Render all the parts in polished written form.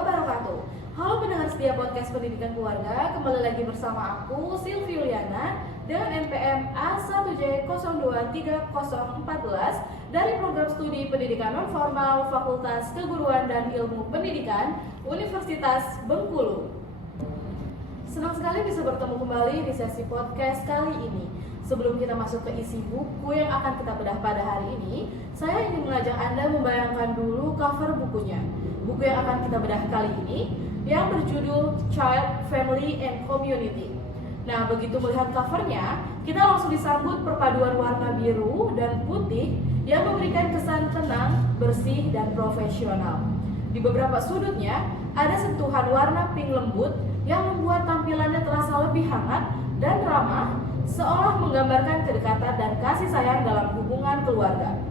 wabarakatuh. Halo pendengar setia podcast Pendidikan Keluarga, kembali lagi bersama aku Sylvie Yuliana dengan NPM A1J023014 dari Program Studi Pendidikan Non-Formal Fakultas Keguruan dan Ilmu Pendidikan Universitas Bengkulu. Senang sekali bisa bertemu kembali di sesi podcast kali ini. Sebelum kita masuk ke isi buku yang akan kita bedah pada hari ini, saya ingin mengajak Anda membayangkan dulu cover bukunya. Buku yang akan kita bedah kali ini yang berjudul Child, Family, and Community. Nah, begitu melihat covernya, kita langsung disambut perpaduan warna biru dan putih yang memberikan kesan tenang, bersih, dan profesional. Di beberapa sudutnya, ada sentuhan warna pink lembut yang membuat tampilannya terasa lebih hangat dan ramah, seolah menggambarkan kedekatan dan kasih sayang dalam hubungan keluarga.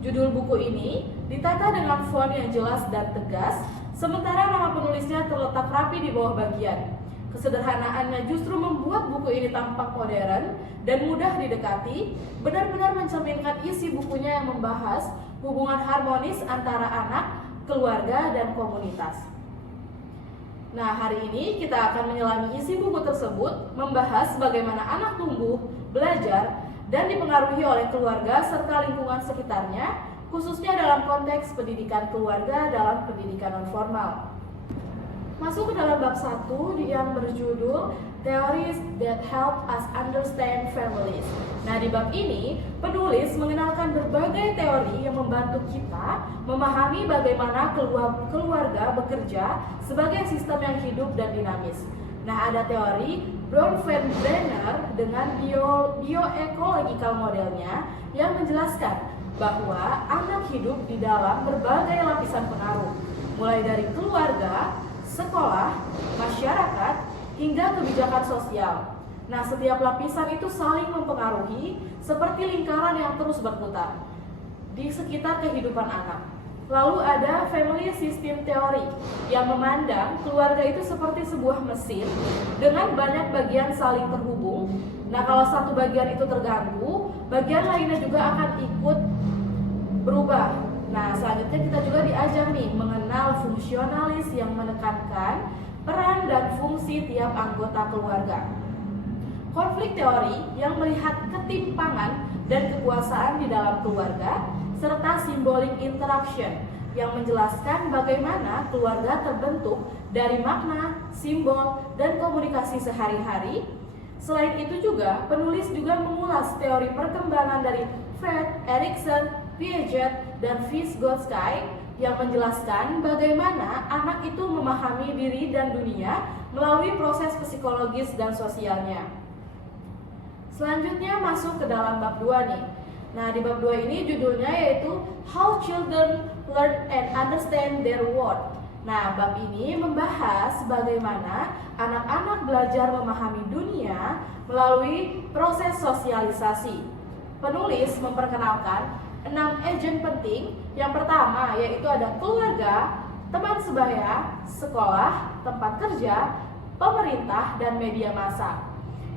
Judul buku ini ditata dengan font yang jelas dan tegas, sementara nama penulisnya terletak rapi di bawah bagian. Kesederhanaannya justru membuat buku ini tampak modern dan mudah didekati, benar-benar mencerminkan isi bukunya yang membahas hubungan harmonis antara anak, keluarga, dan komunitas. Nah, hari ini kita akan menyelami isi buku tersebut, membahas bagaimana anak tumbuh, belajar, dan dipengaruhi oleh keluarga serta lingkungan sekitarnya, khususnya dalam konteks pendidikan keluarga dalam pendidikan non-formal. Masuk ke dalam bab 1 yang berjudul Theories that Help Us Understand Families. Nah, di bab ini, penulis mengenalkan berbagai teori yang membantu kita memahami bagaimana keluarga bekerja sebagai sistem yang hidup dan dinamis. Nah, ada teori Bronfenbrenner dengan bioecological modelnya yang menjelaskan bahwa anak hidup di dalam berbagai lapisan pengaruh, mulai dari keluarga, sekolah, masyarakat, hingga kebijakan sosial. Nah, setiap lapisan itu saling mempengaruhi seperti lingkaran yang terus berputar di sekitar kehidupan anak. Lalu ada family system theory yang memandang keluarga itu seperti sebuah mesin dengan banyak bagian saling terhubung. Nah, kalau satu bagian itu terganggu, bagian lainnya juga akan ikut berubah. Nah, selanjutnya kita juga diajar nih mengenal fungsionalis yang menekankan peran dan fungsi tiap anggota keluarga. Konflik teori yang melihat ketimpangan dan kekuasaan di dalam keluarga, serta symbolic interaction yang menjelaskan bagaimana keluarga terbentuk dari makna, simbol, dan komunikasi sehari-hari. Selain itu juga, penulis juga mengulas teori perkembangan dari Fred, Erikson, Piaget, dan Vygotsky yang menjelaskan bagaimana anak itu memahami diri dan dunia melalui proses psikologis dan sosialnya. Selanjutnya masuk ke dalam bab 2 nih. Nah, di bab 2 ini judulnya yaitu How Children Learn and Understand Their World. Nah, bab ini membahas bagaimana anak-anak belajar memahami dunia melalui proses sosialisasi. Penulis memperkenalkan 6 agen penting. Yang pertama yaitu ada keluarga, teman sebaya, sekolah, tempat kerja, pemerintah, dan media massa.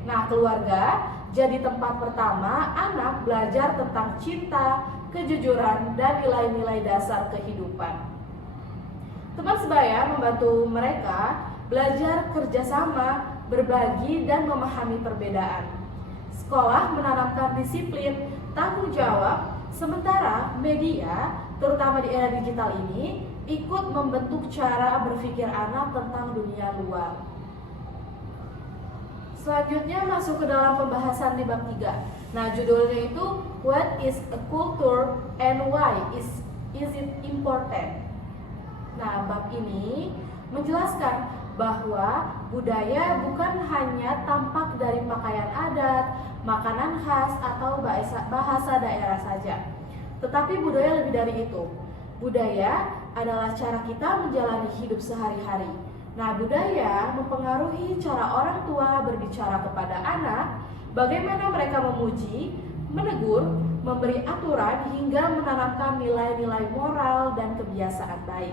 Nah, keluarga jadi tempat pertama anak belajar tentang cinta, kejujuran, dan nilai-nilai dasar kehidupan. Teman sebaya membantu mereka belajar kerjasama, berbagi, dan memahami perbedaan. Sekolah menanamkan disiplin, tanggung jawab, sementara media, terutama di era digital ini, ikut membentuk cara berpikir anak tentang dunia luar. Selanjutnya masuk ke dalam pembahasan di bab 3. Nah, judulnya itu What is a culture and why is it important? Nah, bab ini menjelaskan bahwa budaya bukan hanya tampak dari pakaian adat, makanan khas, atau bahasa daerah saja. Tetapi budaya lebih dari itu. Budaya adalah cara kita menjalani hidup sehari-hari. Nah, budaya mempengaruhi cara orang tua berbicara kepada anak, bagaimana mereka memuji, menegur, memberi aturan, hingga menanamkan nilai-nilai moral dan kebiasaan baik.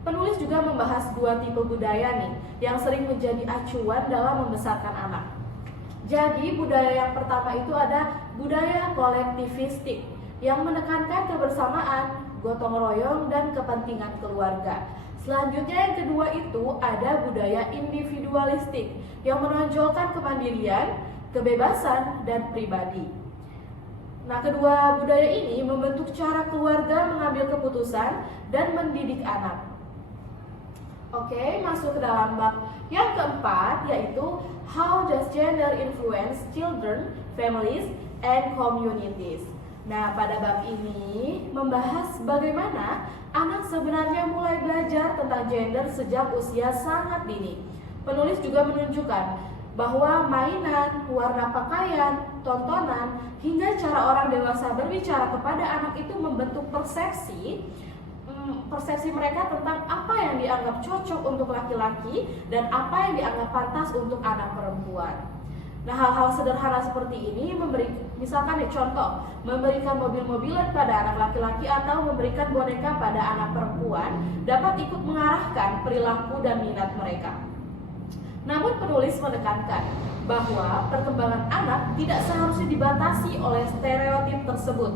Penulis juga membahas 2 tipe budaya nih, yang sering menjadi acuan dalam membesarkan anak. Jadi, budaya yang pertama itu ada budaya kolektivistik, yang menekankan kebersamaan, gotong royong, dan kepentingan keluarga. Selanjutnya yang kedua itu ada budaya individualistik yang menonjolkan kemandirian, kebebasan, dan pribadi. Nah, kedua budaya ini membentuk cara keluarga mengambil keputusan dan mendidik anak. Oke, masuk ke dalam bab yang keempat, yaitu How does gender influence children, families, and communities? Nah, pada bab ini membahas bagaimana anak sebenarnya mulai belajar tentang gender sejak usia sangat dini. Penulis juga menunjukkan bahwa mainan, warna pakaian, tontonan, hingga cara orang dewasa berbicara kepada anak itu membentuk persepsi mereka tentang apa yang dianggap cocok untuk laki-laki dan apa yang dianggap pantas untuk anak perempuan. Nah, hal-hal sederhana seperti ini misalkan contoh, memberikan mobil-mobilan pada anak laki-laki atau memberikan boneka pada anak perempuan dapat ikut mengarahkan perilaku dan minat mereka. Namun penulis menekankan bahwa perkembangan anak tidak seharusnya dibatasi oleh stereotip tersebut.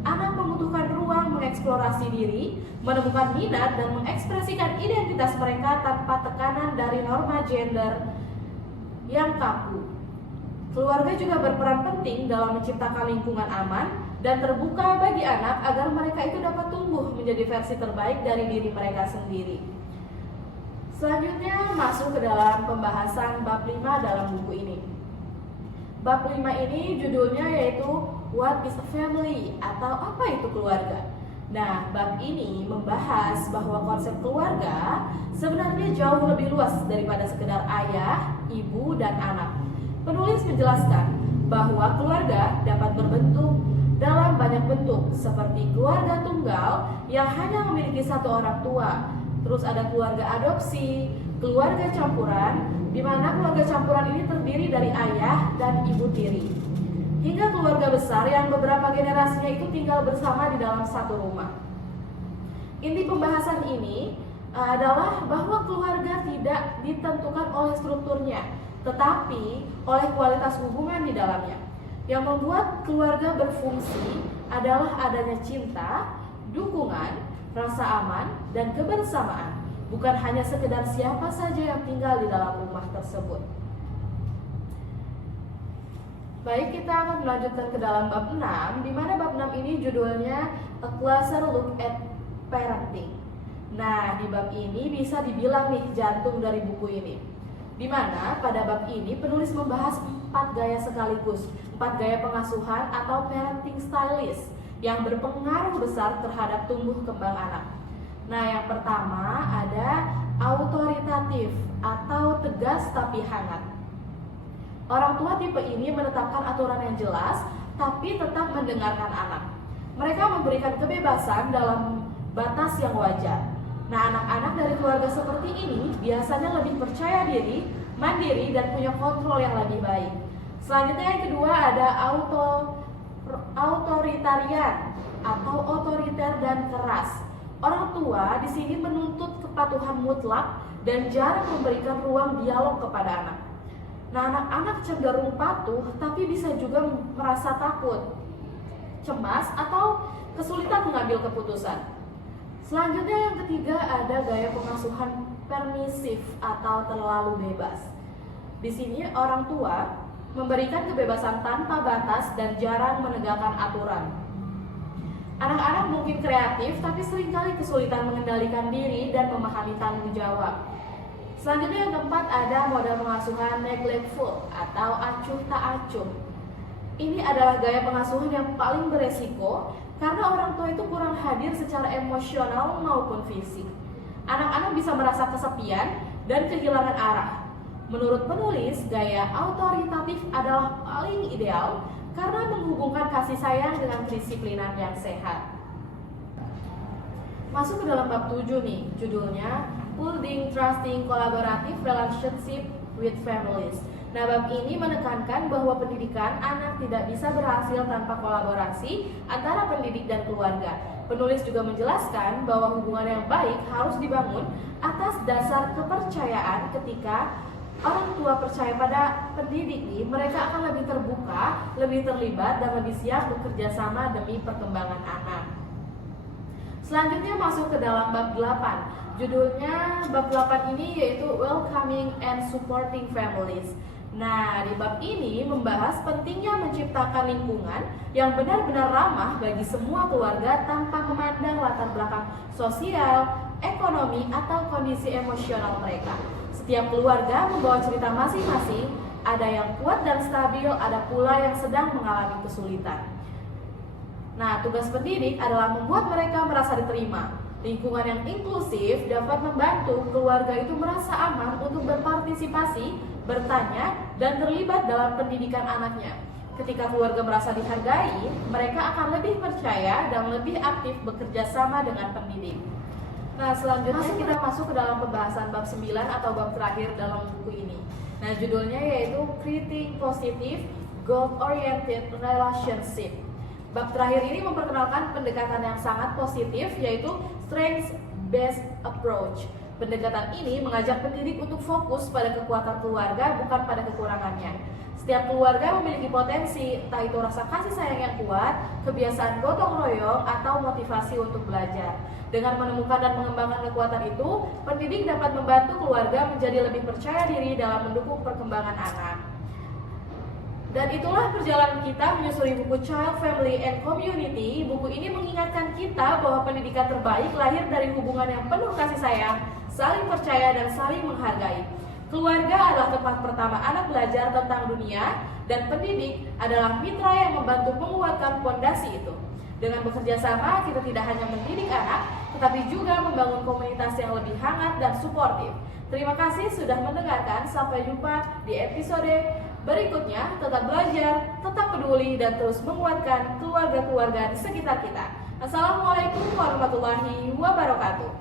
Anak membutuhkan ruang mengeksplorasi diri, menemukan minat, dan mengekspresikan identitas mereka tanpa tekanan dari norma gender yang kaku. Keluarga juga berperan penting dalam menciptakan lingkungan aman dan terbuka bagi anak agar mereka itu dapat tumbuh menjadi versi terbaik dari diri mereka sendiri. Selanjutnya masuk ke dalam pembahasan bab 5 dalam buku ini. Bab 5 ini judulnya yaitu What is a Family atau apa itu keluarga. Nah, bab ini membahas bahwa konsep keluarga sebenarnya jauh lebih luas daripada sekedar ayah, ibu, dan anak. Penulis menjelaskan bahwa keluarga dapat berbentuk dalam banyak bentuk, seperti keluarga tunggal yang hanya memiliki satu orang tua. Terus ada keluarga adopsi, keluarga campuran, di mana keluarga campuran ini terdiri dari ayah dan ibu tiri, hingga keluarga besar yang beberapa generasinya itu tinggal bersama di dalam satu rumah. Inti pembahasan ini adalah bahwa keluarga tidak ditentukan oleh strukturnya, tetapi oleh kualitas hubungan di dalamnya. Yang membuat keluarga berfungsi adalah adanya cinta, dukungan, rasa aman, dan kebersamaan, bukan hanya sekedar siapa saja yang tinggal di dalam rumah tersebut. Baik, kita akan melanjutkan ke dalam bab 6, di mana bab 6 ini judulnya A Closer Look at Parenting. Nah, di bab ini bisa dibilang nih jantung dari buku ini, di mana pada bab ini penulis membahas 4 gaya sekaligus, 4 gaya pengasuhan atau parenting stylist yang berpengaruh besar terhadap tumbuh kembang anak. Nah, yang pertama ada autoritatif atau tegas tapi hangat. Orang tua tipe ini menetapkan aturan yang jelas, tapi tetap mendengarkan anak. Mereka memberikan kebebasan dalam batas yang wajar. Nah, anak-anak dari keluarga seperti ini biasanya lebih percaya diri, mandiri, dan punya kontrol yang lebih baik. Selanjutnya yang kedua ada autoritarian atau otoriter dan keras. Orang tua di sini menuntut kepatuhan mutlak dan jarang memberikan ruang dialog kepada anak. Nah, anak-anak cenderung patuh tapi bisa juga merasa takut, cemas, atau kesulitan mengambil keputusan. Selanjutnya yang ketiga ada gaya pengasuhan permisif atau terlalu bebas. Di sini orang tua memberikan kebebasan tanpa batas dan jarang menegakkan aturan. Anak-anak mungkin kreatif tapi seringkali kesulitan mengendalikan diri dan memahami tanggung jawab. Selanjutnya yang keempat ada model pengasuhan neglectful atau acuh tak acuh. Ini adalah gaya pengasuhan yang paling beresiko karena orang tua itu kurang hadir secara emosional maupun fisik. Anak-anak bisa merasa kesepian dan kehilangan arah. Menurut penulis, gaya autoritatif adalah paling ideal karena menghubungkan kasih sayang dengan kedisiplinan yang sehat. Masuk ke dalam bab 7 nih, judulnya Building Trusting Collaborative Relationship with Families. Nah, bab ini menekankan bahwa pendidikan anak tidak bisa berhasil tanpa kolaborasi antara pendidik dan keluarga. Penulis juga menjelaskan bahwa hubungan yang baik harus dibangun atas dasar kepercayaan. Ketika orang tua percaya pada pendidik nih, mereka akan lebih terbuka, lebih terlibat, dan lebih siap bekerja sama demi perkembangan anak. Selanjutnya masuk ke dalam bab 8. Judulnya bab 8 ini yaitu Welcoming and Supporting Families. Nah, di bab ini membahas pentingnya menciptakan lingkungan yang benar-benar ramah bagi semua keluarga tanpa memandang latar belakang sosial, ekonomi, atau kondisi emosional mereka. Setiap keluarga membawa cerita masing-masing, ada yang kuat dan stabil, ada pula yang sedang mengalami kesulitan. Nah, tugas pendidik adalah membuat mereka merasa diterima. Lingkungan yang inklusif dapat membantu keluarga itu merasa aman untuk berpartisipasi, bertanya, dan terlibat dalam pendidikan anaknya. Ketika keluarga merasa dihargai, mereka akan lebih percaya dan lebih aktif bekerja sama dengan pendidik. Nah, selanjutnya kita masuk ke dalam pembahasan bab 9 atau bab terakhir dalam buku ini. Nah, judulnya yaitu Creating Positive Goal-Oriented Relationship. Bab terakhir ini memperkenalkan pendekatan yang sangat positif, yaitu Strengths-Based Approach. Pendekatan ini mengajak pendidik untuk fokus pada kekuatan keluarga, bukan pada kekurangannya. Setiap keluarga memiliki potensi, entah itu rasa kasih sayang yang kuat, kebiasaan gotong royong, atau motivasi untuk belajar. Dengan menemukan dan mengembangkan kekuatan itu, pendidik dapat membantu keluarga menjadi lebih percaya diri dalam mendukung perkembangan anak. Dan itulah perjalanan kita menyusuri buku Child, Family, and Community. Buku ini mengingatkan kita bahwa pendidikan terbaik lahir dari hubungan yang penuh kasih sayang, saling percaya, dan saling menghargai. Keluarga adalah tempat pertama anak belajar tentang dunia, dan pendidik adalah mitra yang membantu menguatkan fondasi itu. Dengan bekerja sama, kita tidak hanya mendidik anak, tetapi juga membangun komunitas yang lebih hangat dan suportif. Terima kasih sudah mendengarkan. Sampai jumpa di episode berikutnya. Tetap belajar, tetap peduli, dan terus menguatkan keluarga-keluarga di sekitar kita. Assalamualaikum warahmatullahi wabarakatuh.